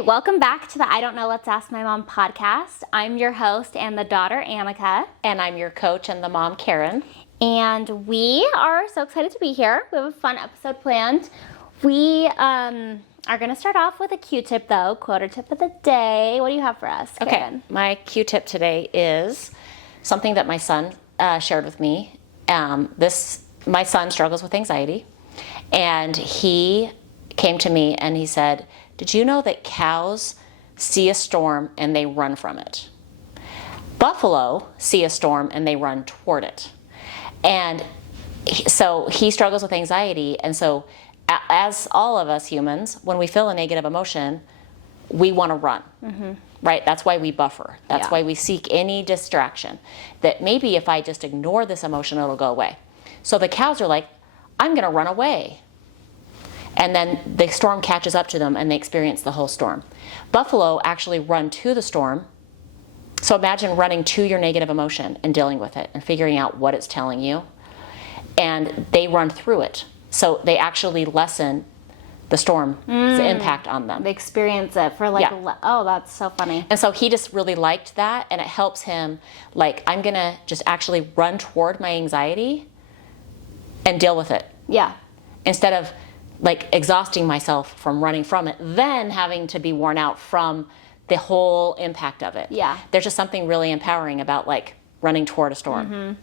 Okay, welcome back to the I Don't Know, Let's Ask My Mom podcast. I'm your host and the daughter, Annika. And I'm your coach and the mom, Karen. And we are so excited to be here. We have a fun episode planned. We are going to start off with a Q-tip, though, quote or tip of the day. What do you have for us, Karen? Okay, my Q-tip today is something that my son shared with me. My son struggles with anxiety, and he came to me and he said, did you know that cows see a storm and they run from it? Buffalo see a storm and they run toward it. And so he struggles with anxiety, and so as all of us humans, when we feel a negative emotion, we want to run, right? That's why we buffer. That's why we seek any distraction. That maybe if I just ignore this emotion, it'll go away. So the cows are like, I'm going to run away. And then the storm catches up to them and they experience the whole storm. Buffalo actually run to the storm. So imagine running to your negative emotion and dealing with it and figuring out what it's telling you. And they run through it. So they actually lessen the storm's impact on them. They experience it for oh, that's so funny. And so he just really liked that, and it helps him, like, I'm going to just actually run toward my anxiety and deal with it. Yeah. Instead of like exhausting myself from running from it, then having to be worn out from the whole impact of it. Yeah. There's just something really empowering about like running toward a storm.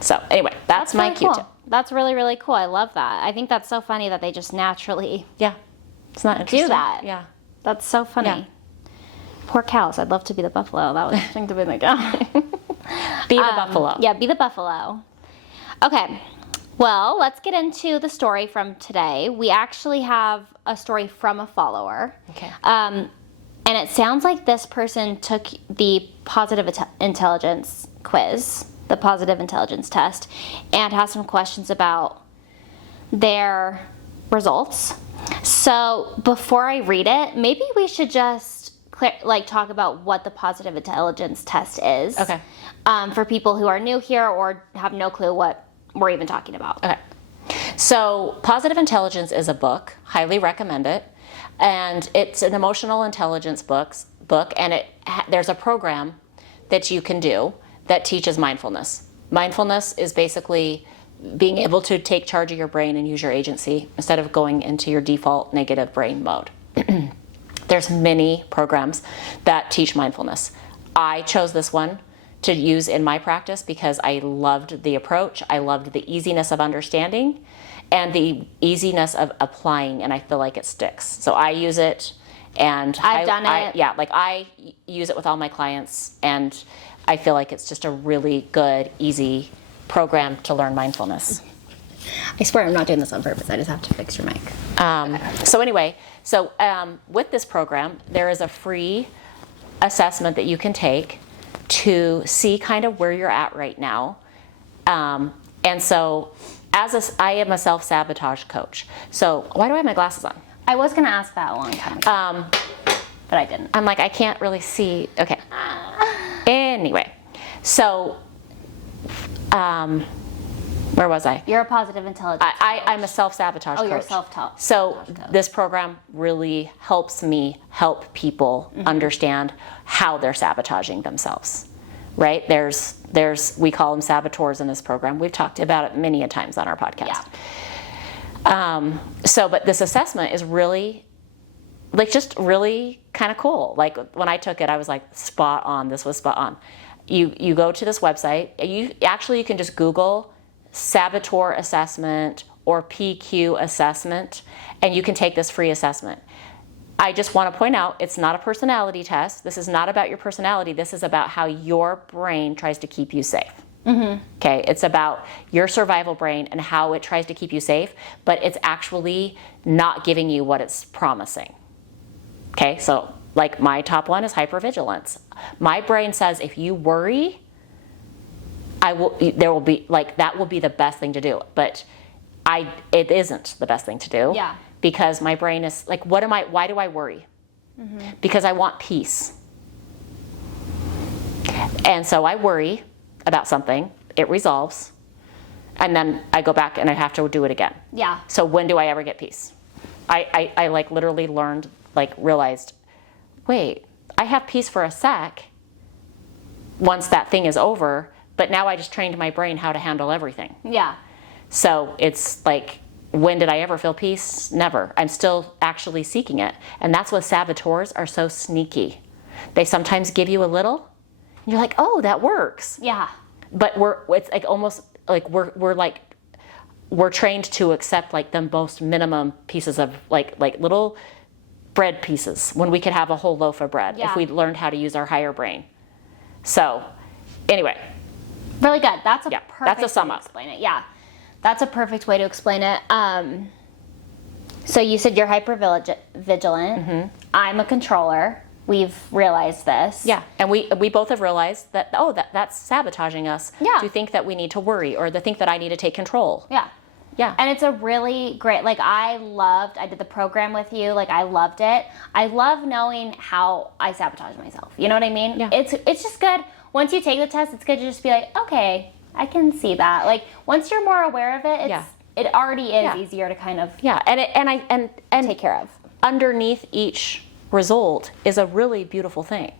So anyway, that's my really Q-tip. Cool. That's really, really cool. I love that. I think that's so funny that they just naturally It's not interesting. do that. Yeah. That's so funny. Yeah. Poor cows. I'd love to be the buffalo. That was interesting to be the cow. Be the buffalo. Yeah, be the buffalo. Okay. Well, let's get into the story from today. We actually have a story from a follower. Okay. And it sounds like this person took the positive intelligence quiz, the positive intelligence test, and has some questions about their results. So before I read it, maybe we should just talk about what the positive intelligence test is. Okay. For people who are new here or have no clue what we're even talking about. Okay. So Positive Intelligence is a book. Highly recommend it. And it's an emotional intelligence book, and there's a program that you can do that teaches mindfulness. Mindfulness is basically being able to take charge of your brain and use your agency instead of going into your default negative brain mode. There's many programs that teach mindfulness. I chose this one to use in my practice because I loved the approach. I loved the easiness of understanding and the easiness of applying, and I feel like it sticks. So I use it, and I've done it. I use it with all my clients, and I feel like it's just a really good, easy program to learn mindfulness. I swear I'm not doing this on purpose. I just have to fix your mic. So with this program, there is a free assessment that you can take to see kind of where you're at right now. And so I am a self-sabotage coach. So why do I have my glasses on? I was going to ask that a long time ago, but I didn't. I'm like, I can't really see. Okay. Anyway, so where was I? You're a positive intelligence coach. I'm a self-sabotage coach. You're a self-sabotage So coach. this program really helps me help people understand how they're sabotaging themselves, right? We call them saboteurs in this program. We've talked about it many a times on our podcast. Yeah. But this assessment is really, just really kind of cool. Like when I took it, I was like, spot on. This was spot on. You go to this website. You can just Google saboteur assessment or PQ assessment, and you can take this free assessment. I just want to point out, it's not a personality test. This is not about your personality. This is about how your brain tries to keep you safe. Okay, it's about your survival brain and how it tries to keep you safe, but it's actually not giving you what it's promising. Okay, so like my top one is hypervigilance. My brain says if you worry, that will be the best thing to do, but it isn't the best thing to do. Yeah. Because my brain is like, why do I worry? Because I want peace. And so I worry about something, it resolves, and then I go back and I have to do it again. Yeah. So when do I ever get peace? I literally realized wait, I have peace for a sec once that thing is over, but now I just trained my brain how to handle everything. Yeah. So it's like, when did I ever feel peace? Never. I'm still actually seeking it. And that's what saboteurs are so sneaky. They sometimes give you a little, and you're like, oh, that works. Yeah. But it's like almost like we're trained to accept like the most minimum pieces of like little bread pieces when we could have a whole loaf of bread if we learned how to use our higher brain. So anyway. Really good. That's a perfect that's a sum way up. to explain it. Yeah. That's a perfect way to explain it. So you said you're hyper vigilant. I'm a controller. We've realized this. Yeah, and we both have realized that, that's sabotaging us Yeah. to think that we need to worry or to think that I need to take control. Yeah. Yeah. And it's a really great, like, I did the program with you. Like, I loved it. I love knowing how I sabotage myself. You know what I mean? Yeah. It's just good. Once you take the test, it's good to just be like, okay, I can see that. Like, once you're more aware of it, it already is easier to kind of and take care of. Underneath each result is a really beautiful thing.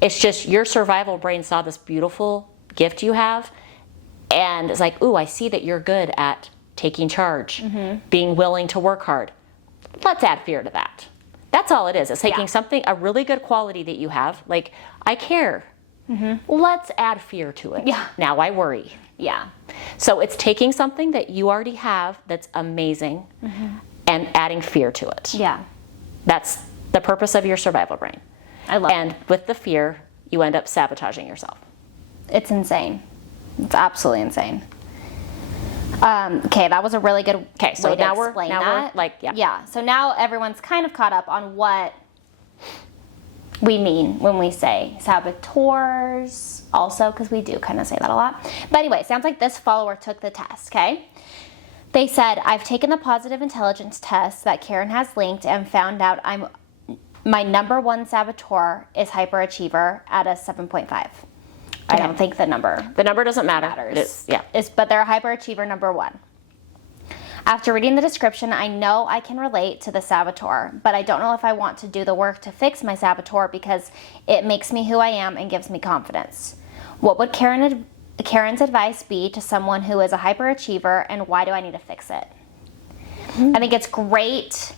It's just your survival brain saw this beautiful gift you have, and it's like, ooh, I see that you're good at taking charge, being willing to work hard. Let's add fear to that. That's all it is. It's taking something, a really good quality that you have, like, I care. Let's add fear to it. Yeah. Now I worry. Yeah. So it's taking something that you already have that's amazing and adding fear to it. Yeah. That's the purpose of your survival brain. I love it. And with the fear, you end up sabotaging yourself. It's insane. It's absolutely insane. Okay, that was a really good way so to now explain we're that. like, Yeah, so now everyone's kind of caught up on what we mean when we say saboteurs also, because we do kind of say that a lot. But anyway, sounds like this follower took the test, okay? They said, I've taken the positive intelligence test that Karen has linked and found out my number one saboteur is hyperachiever at a 7.5. I don't think the number doesn't matter. matters. But they're a hyperachiever number one. After reading the description, I know I can relate to the saboteur, but I don't know if I want to do the work to fix my saboteur because it makes me who I am and gives me confidence. What would Karen's advice be to someone who is a hyperachiever, and why do I need to fix it? I think it's great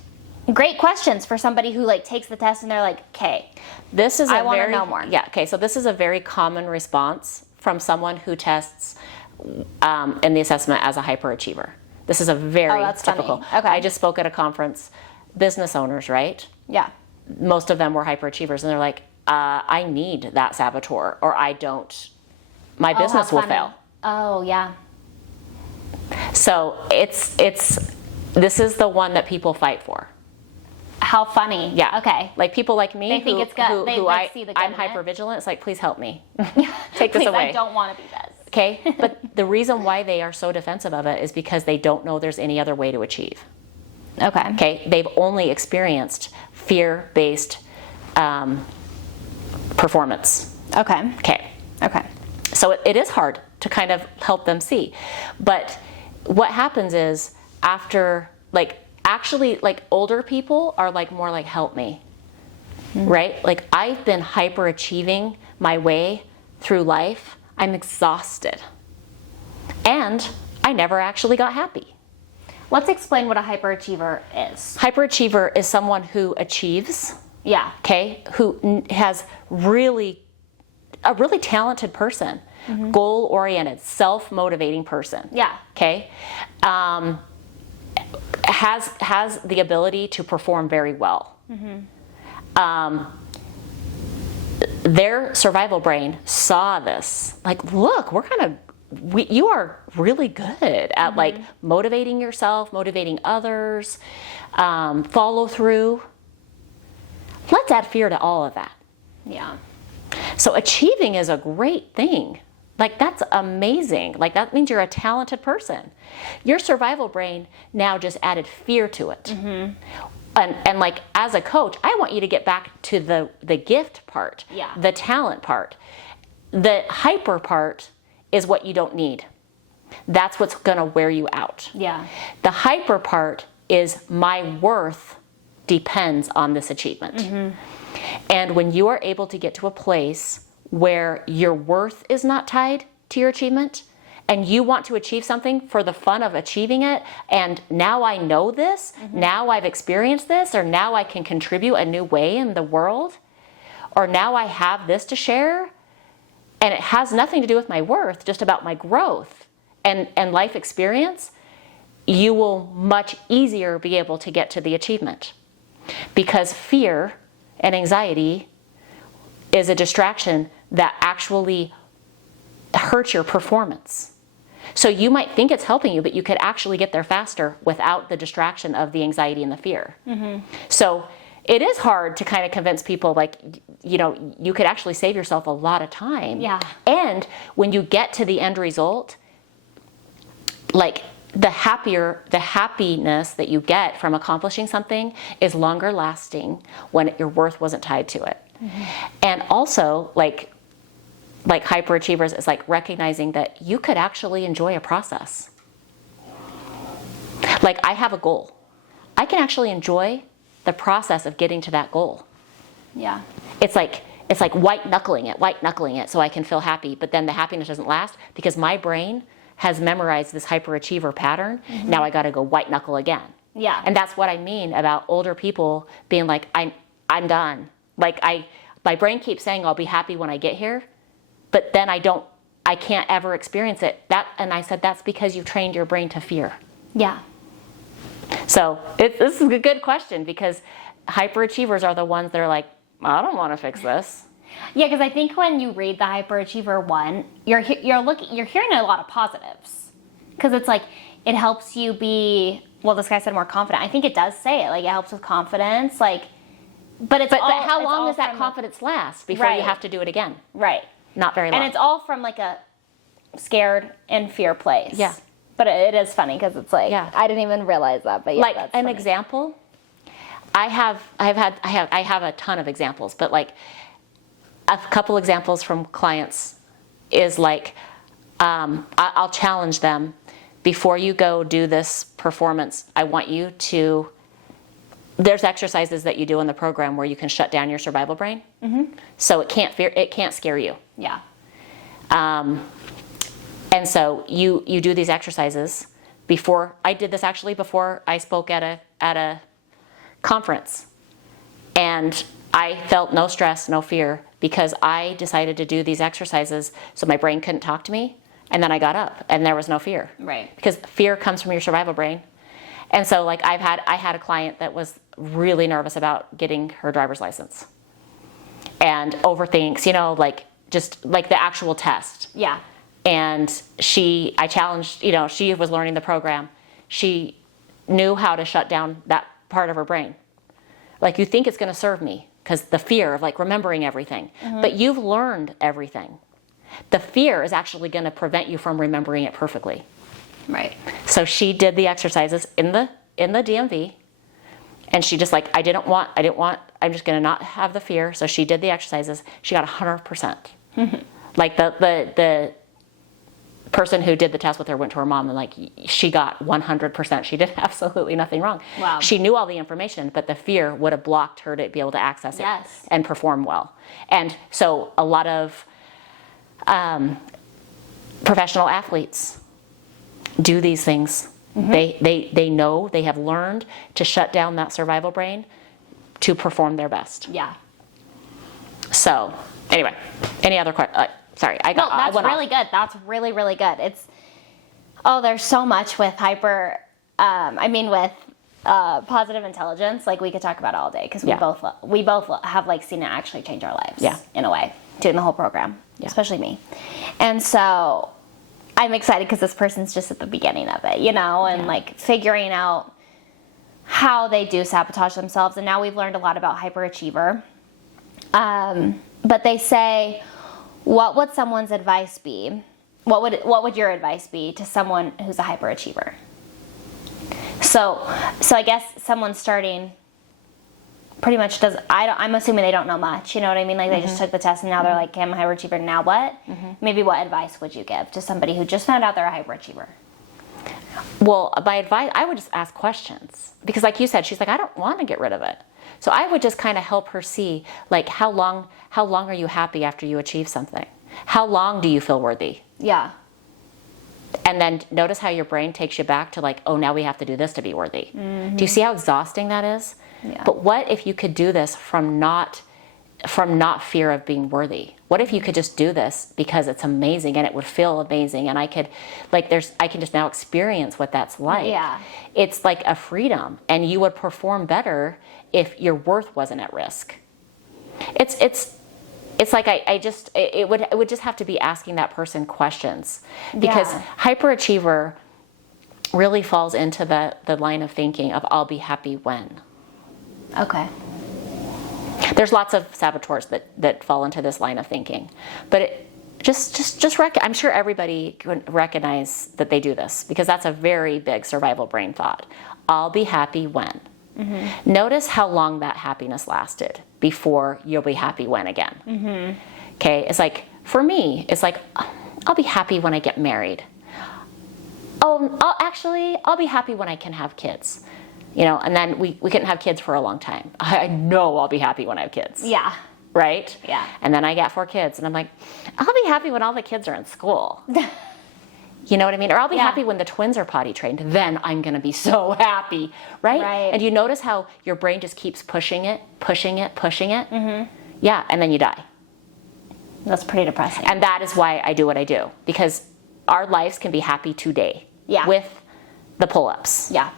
questions for somebody who like takes the test and they're like, okay, I want to know more. Yeah, okay, so this is a very common response from someone who tests in the assessment as a hyperachiever. This is a very typical. Funny. Okay. I just spoke at a conference, business owners, right? Yeah. Most of them were hyperachievers, and they're like, I need that saboteur, or I don't, my business will fail. Oh, yeah. So this is the one that people fight for. How funny. Yeah. Okay. Like people like me They think it's good. They like see the good I'm in hypervigilant. It's like, please help me. Take this Please, away. I don't want to be this. Okay? But the reason why they are so defensive of it is because they don't know there's any other way to achieve. Okay. Okay? They've only experienced fear-based performance. Okay. Okay. So it is hard to kind of help them see. But what happens is after, older people are like more like, help me. Right? Like, I've been hyperachieving my way through life. I'm exhausted. And I never actually got happy. Let's explain what a hyperachiever is. Hyperachiever is someone who achieves. Yeah. Okay? Who has a really talented person. Goal-oriented, self-motivating person. Yeah. Okay? Has the ability to perform very well. Their survival brain saw this. Like, look, you are really good at like motivating yourself, motivating others, follow through. Let's add fear to all of that. Yeah. So achieving is a great thing. Like, that's amazing. Like, that means you're a talented person. Your survival brain now just added fear to it. And like, as a coach, I want you to get back to the gift part, the talent part. The hyper part is what you don't need. That's what's gonna wear you out. Yeah. The hyper part is my worth depends on this achievement. And when you are able to get to a place where your worth is not tied to your achievement, and you want to achieve something for the fun of achieving it, and now I know this, now I've experienced this, or now I can contribute a new way in the world, or now I have this to share, and it has nothing to do with my worth, just about my growth and life experience, you will much easier be able to get to the achievement. Because fear and anxiety is a distraction that actually hurts your performance. So you might think it's helping you, but you could actually get there faster without the distraction of the anxiety and the fear. So it is hard to kind of convince people, like, you know, you could actually save yourself a lot of time. Yeah. And when you get to the end result, like, the happiness that you get from accomplishing something is longer lasting when your worth wasn't tied to it. And also, like hyperachievers, is like recognizing that you could actually enjoy a process. Like, I have a goal. I can actually enjoy the process of getting to that goal. Yeah. It's like white knuckling it so I can feel happy, but then the happiness doesn't last because my brain has memorized this hyperachiever pattern. Now I got to go white knuckle again. Yeah. And that's what I mean about older people being like, I'm done. Like, my brain keeps saying I'll be happy when I get here, but then I can't ever experience it. And I said, that's because you've trained your brain to fear. Yeah. So this is a good question, because hyperachievers are the ones that are like, I don't want to fix this. Yeah, because I think when you read the hyperachiever one, you're hearing a lot of positives, because it's like it helps you be, well, this guy said more confident. I think it does say it, like, it helps with confidence, like, but it's but all, how it's long all does that from confidence last before you Right. have to do it again? right, Not very long. and it's all from like a scared and fear place. Yeah. But it is funny because it's like, Yeah. I didn't even realize that. But yeah, like that's an funny. example, I have a ton of examples, but like a couple examples from clients is like, I'll challenge them, before you go do this performance, I want you to, there's exercises that you do in the program where you can shut down your survival brain. So it can't scare you. Yeah. And so you do these exercises before. I did this actually before I spoke at a conference, and I felt no stress, no fear, because I decided to do these exercises so my brain couldn't talk to me, and then I got up and there was no fear. Right. Because fear comes from your survival brain. And so, like, I had a client that was really nervous about getting her driver's license, and overthinks, you know, like, just like the actual test. Yeah. And I challenged, you know, she was learning the program. She knew how to shut down that part of her brain. Like, you think it's going to serve me because the fear of, like, remembering everything, but you've learned everything. The fear is actually going to prevent you from remembering it perfectly. Right. So she did the exercises in the DMV, and she just, like, I'm just going to not have the fear. So she did the exercises. She got 100%. Like, the person who did the test with her went to her mom and, like, she got 100%. She did absolutely nothing wrong. Wow. She knew all the information, but the fear would have blocked her to be able to access it Yes. and perform well. And so a lot of professional athletes do these things. They know, they have learned to shut down that survival brain to perform their best. Yeah. So anyway, any other questions? Sorry, No, that's really good. That's really, really good. There's so much with with positive intelligence. Like, we could talk about it all day, because we both have, like, seen it actually change our lives. Yeah. In a way, doing the whole program, Yeah. especially me. And so I'm excited because this person's just at the beginning of it, you know, and like figuring out how they do sabotage themselves. And now we've learned a lot about hyperachiever. But they say, what would someone's advice be? What would your advice be to someone who's a hyperachiever? So I guess someone starting pretty much I'm assuming they don't know much, you know what I mean? Like, they just took the test and now they're like, okay, I'm a hyperachiever, now what? Maybe what advice would you give to somebody who just found out they're a hyperachiever? Well, my advice, I would just ask questions. Because like you said, she's like, I don't want to get rid of it. So I would just kind of help her see, like, how long are you happy after you achieve something? How long do you feel worthy? Yeah. And then notice how your brain takes you back to like, oh, now we have to do this to be worthy. Do you see how exhausting that is? Yeah. But what if you could do this from not fear of being worthy? What if you could just do this because it's amazing and it would feel amazing and I can just now experience what that's like. Yeah. It's like a freedom, and you would perform better if your worth wasn't at risk. It's like it would just have to be asking that person questions, because hyperachiever really falls into the line of thinking of I'll be happy when. Okay. There's lots of saboteurs that fall into this line of thinking, but I'm sure everybody can recognize that they do this, because that's a very big survival brain thought. I'll be happy when. Mm-hmm. Notice how long that happiness lasted before you'll be happy when again. Mm-hmm. Okay, it's like, for me, it's like, I'll be happy when I get married. Oh, I'll be happy when I can have kids. And then we couldn't have kids for a long time. I know I'll be happy when I have kids. Yeah. Right? Yeah. And then I got 4 kids, and I'm like, I'll be happy when all the kids are in school. You know what I mean? Or I'll be happy when the twins are potty trained. Then I'm going to be so happy, right? And you notice how your brain just keeps pushing it. Mm-hmm. Yeah, and then you die. That's pretty depressing. And that is why I do what I do, because our lives can be happy today. Yeah. With the pull-ups. Yeah.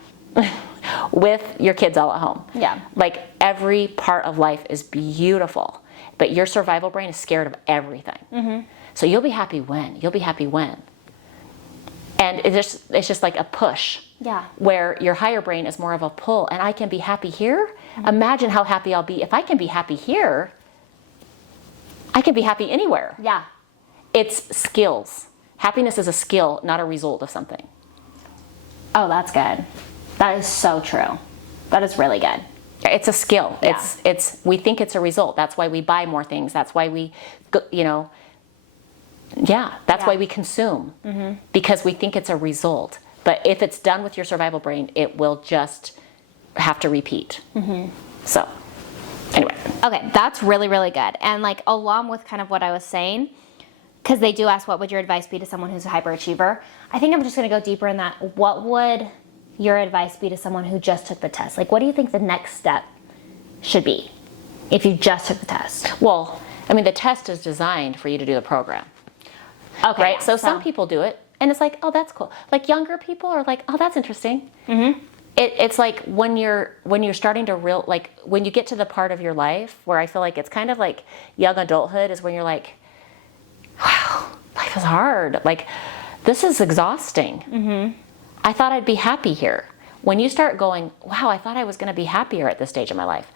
With your kids all at home. Yeah. Like, every part of life is beautiful, but your survival brain is scared of everything. Mm-hmm. So you'll be happy when. And it's just like a push. Yeah. Where your higher brain is more of a pull, and I can be happy here. Mm-hmm. Imagine how happy I'll be if I can be happy here. I can be happy anywhere. Yeah. It's skills. Happiness is a skill, not a result of something. Oh, that's good. That is so true. That is really good. It's a skill. Yeah. We think it's a result. That's why we buy more things. That's why we, why we consume. Mm-hmm. Because we think it's a result. But if it's done with your survival brain, it will just have to repeat. Mm-hmm. So, anyway. Okay, that's really, really good. And like, along with kind of what I was saying, because they do ask, what would your advice be to someone who's a hyperachiever? I think I'm just going to go deeper in that. What would your advice be to someone who just took the test? Like, what do you think the next step should be if you just took the test? Well, I mean, the test is designed for you to do the program. Okay. Right? So some people do it, and it's like, oh, that's cool. Like, younger people are like, oh, that's interesting. Mm-hmm. It's like when you're starting to when you get to the part of your life where I feel like it's kind of like young adulthood is when you're like, wow, life is hard. Like, this is exhausting. Mm-hmm. I thought I'd be happy here. When you start going, wow, I thought I was going to be happier at this stage of my life.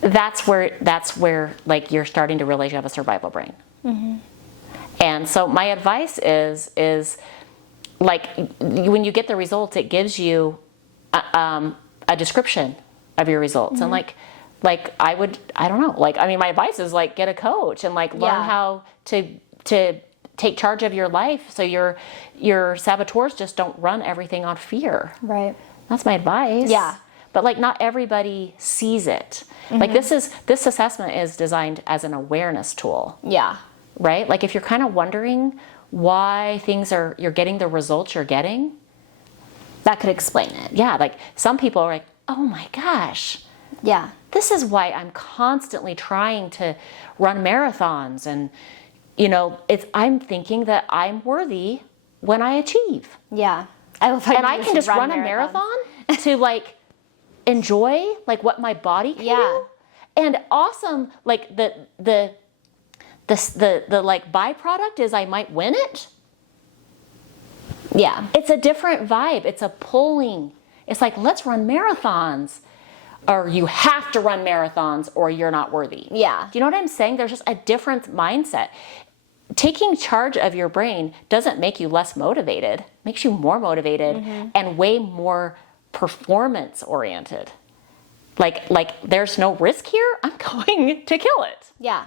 That's where like you're starting to realize you have a survival brain. Mm-hmm. And so my advice is like, when you get the results, it gives you a description of your results. Mm-hmm. And like I don't know. Like, I mean, my advice is like, get a coach and like learn how to take charge of your life, so your saboteurs just don't run everything on fear. Right. That's my advice. Yeah. But like, not everybody sees it. Mm-hmm. Like, this assessment is designed as an awareness tool. Yeah. Right? Like, if you're kind of wondering why you're getting the results you're getting, that could explain it. Yeah. Like, some people are like, oh my gosh. Yeah. This is why I'm constantly trying to run marathons, and I'm thinking that I'm worthy when I achieve. Yeah. I can just run a marathon to like enjoy like what my body can do. And awesome, like the like byproduct is I might win it. Yeah. It's a different vibe. It's a pulling. It's like, let's run marathons. Or you have to run marathons or you're not worthy. Yeah. Do you know what I'm saying? There's just a different mindset. Taking charge of your brain doesn't make you less motivated. It makes you more motivated, mm-hmm. and way more performance oriented. Like there's no risk here. I'm going to kill it. Yeah.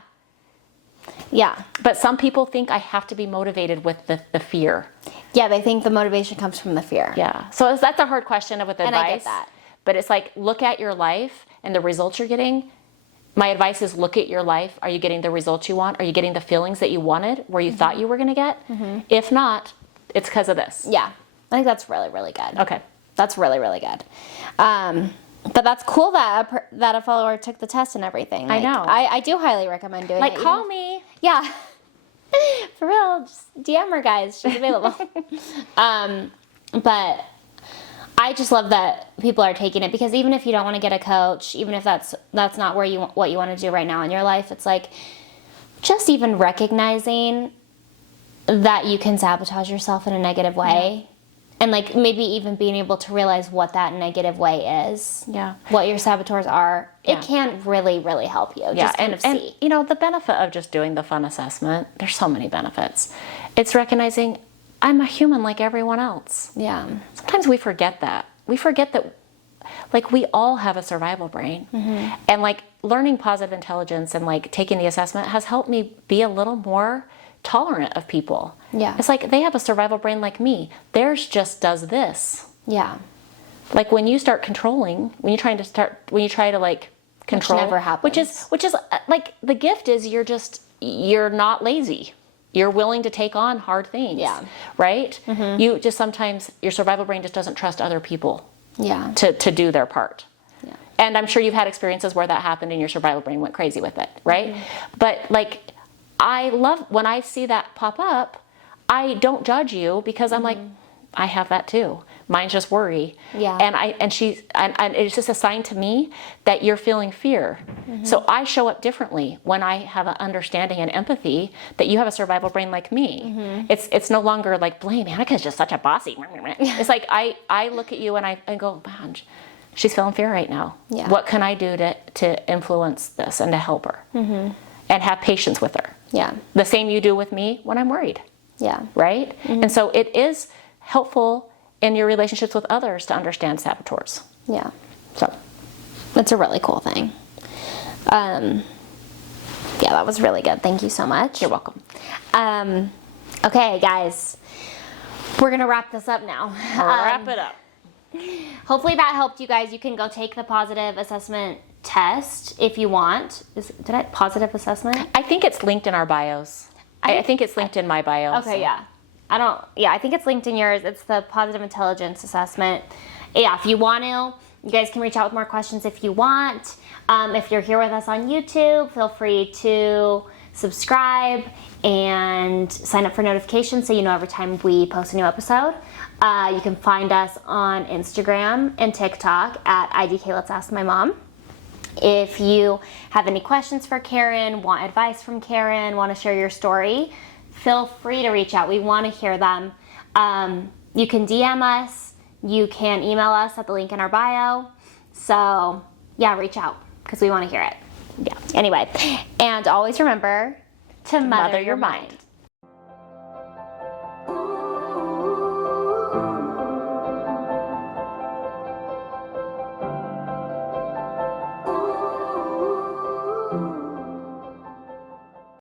Yeah. But some people think I have to be motivated with the fear. Yeah, they think the motivation comes from the fear. Yeah. So that's a hard question with advice. And I get that. But it's like, look at your life and the results you're getting, my advice is look at your life. Are you getting the results you want? Are you getting the feelings that you wanted, where you thought you were going to get? If not, it's because of this. Yeah. I think that's really, really good. Okay. That's really, really good. But that's cool that a follower took the test and everything. I know. I do highly recommend doing it. Call me. Yeah. For real, just DM her, guys. She's available. But I just love that people are taking it, because even if you don't want to get a coach, even if that's not what you want to do right now in your life, it's like just even recognizing that you can sabotage yourself in a negative way. And like maybe even being able to realize what that negative way is. Yeah. What your saboteurs are. It can really, really help you. Just kind of see. And the benefit of just doing the fun assessment, there's so many benefits. It's recognizing I'm a human like everyone else. Yeah. Sometimes we forget that. We forget that, like, we all have a survival brain. And like learning positive intelligence and like taking the assessment has helped me be a little more tolerant of people. Yeah. It's like they have a survival brain like me. Theirs just does this. Yeah. Like when you start controlling, when you try to like control, never happens. which is like the gift is you're not lazy. You're willing to take on hard things. Yeah. Right? You just sometimes your survival brain just doesn't trust other people. Yeah. To do their part. Yeah. And I'm sure you've had experiences where that happened and your survival brain went crazy with it, right? But like I love when I see that pop up, I don't judge you, because I'm like, I have that too. Mine's just worry. Yeah. And it's just a sign to me that you're feeling fear. So I show up differently when I have an understanding and empathy that you have a survival brain like me. It's no longer like blame. Annika's just such a bossy. It's like I look at you and I go, man, she's feeling fear right now. Yeah. What can I do to influence this and to help her? And have patience with her. Yeah. The same you do with me when I'm worried. Yeah. Right? And so it is helpful in your relationships with others to understand saboteurs. Yeah. So It's a really cool thing. Yeah, that was really good. Thank you so much. you're welcome. Okay, guys. We're going to wrap this up now. Wrap it up. Hopefully that helped you guys. You can go take the positive assessment test if you want. Positive assessment? I think it's linked in our bios. I think it's linked in my bio. Okay, yeah. I think it's linked in yours. It's the positive intelligence assessment. Yeah, if you want to, you guys can reach out with more questions if you want. If you're here with us on YouTube, feel free to subscribe and sign up for notifications so you know every time we post a new episode. You can find us on Instagram and TikTok at IDK Let's Ask My Mom. If you have any questions for Karen, want advice from Karen, want to share your story, feel free to reach out. We want to hear them. You can DM us. You can email us at the link in our bio. So, yeah, reach out because we want to hear it. Yeah. Anyway, and always remember to mother your mind.